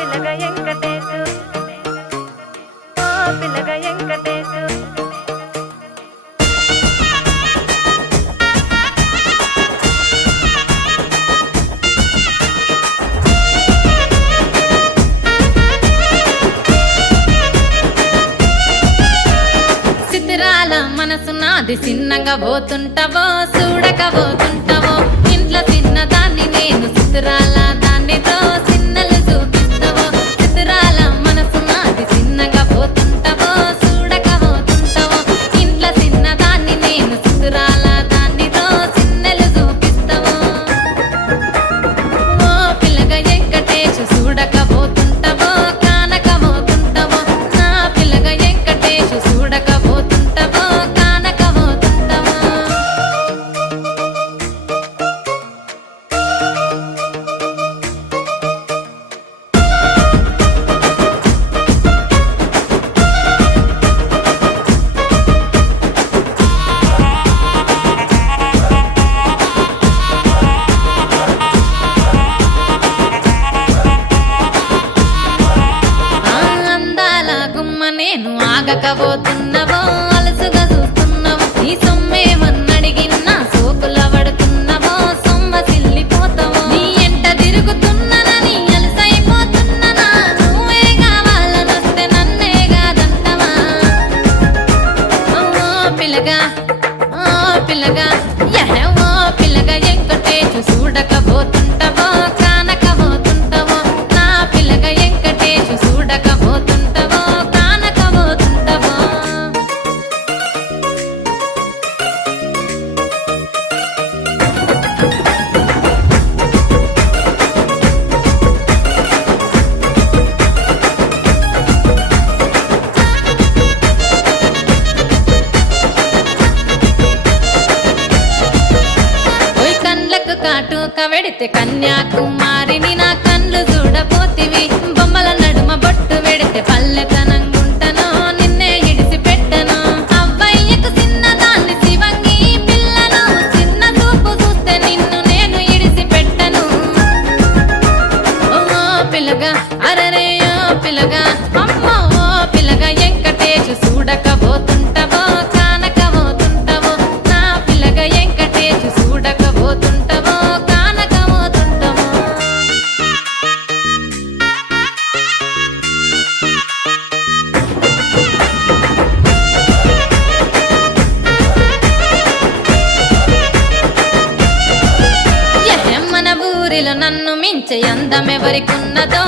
పిల్లగా వెంకటేశు ఓ పిల్లగా వెంకటేశు సిద్ధిరాల మనసు నాది చిన్నగా పోతుంటావో చూడక పోతుంటావో ఇంట్లో చిన్నదాన్ని నేను సిద్ధిరాల దాన్నితో చిన్నలు చూపిస్తావో సిద్ధిరాల మనసు నాది చిన్నగా పోతుంటావో చూడక పోతుంటావో ఇంట్లో చిన్నదాన్ని నేను సిద్ధిరాల దాన్నితో చిన్నలు చూపిస్తావో ఓ పిల్లగా వెంకటేశు చూడక పోతుంటావో కానక పోతుంటావో నా పిల్లగా వెంకటేశు చూడక పోతుంటావో కానక పోతుంటావో అందాల గుమ్మ నేను ఆగకపోతున్నావో అలసుగా చూస్తున్నావో నీ సొమ్మేమన్నడిగినా సోకుల పడుతున్నావో సొమ్మ సిల్లిపోతావో నీ ఎంట తిరుగుతున్నానని అలసైపోతున్నానా నువ్వే కావాలనొస్తే నన్నే కాదంటవా ఓ పిల్లగా ఓ పిల్లగా ఓ పిల్లగా వెంకటేశు చూడకపోతుంటావో కానకపోతుంటావో నా పిల్లగా వెంకటేశు చూడకపోతుంటావో కానకపోతుంటావో ఓయ్ కండ్లకు కాటుక వెడితే కన్యాకుమారిని నా కండ్లు చూడపోతివి బొమ్మల నడుమ బొట్టు వెడితే పల్లెతనంగుంటను నిన్నే ఇడిసి పెట్టను అవ్వయ్యకు చిన్నదాన్ని శివంగి పిల్లను చిన్న చూపు చూస్తే నిన్ను నేను ఇడిసి పెట్టను ఓ పిల్లగా అరరే ఓ పిల్లగా అమ్మో ఓ పిల్లగా వెంకటేశు చూడకపోతుంటావో కానకపోతుంటావో నా పిల్లగా వెంకటేశు చూడకపోతుంటావో కానకపోతుంటావో మన ఊరిలో నన్ను మించే అందమెవరికున్నదో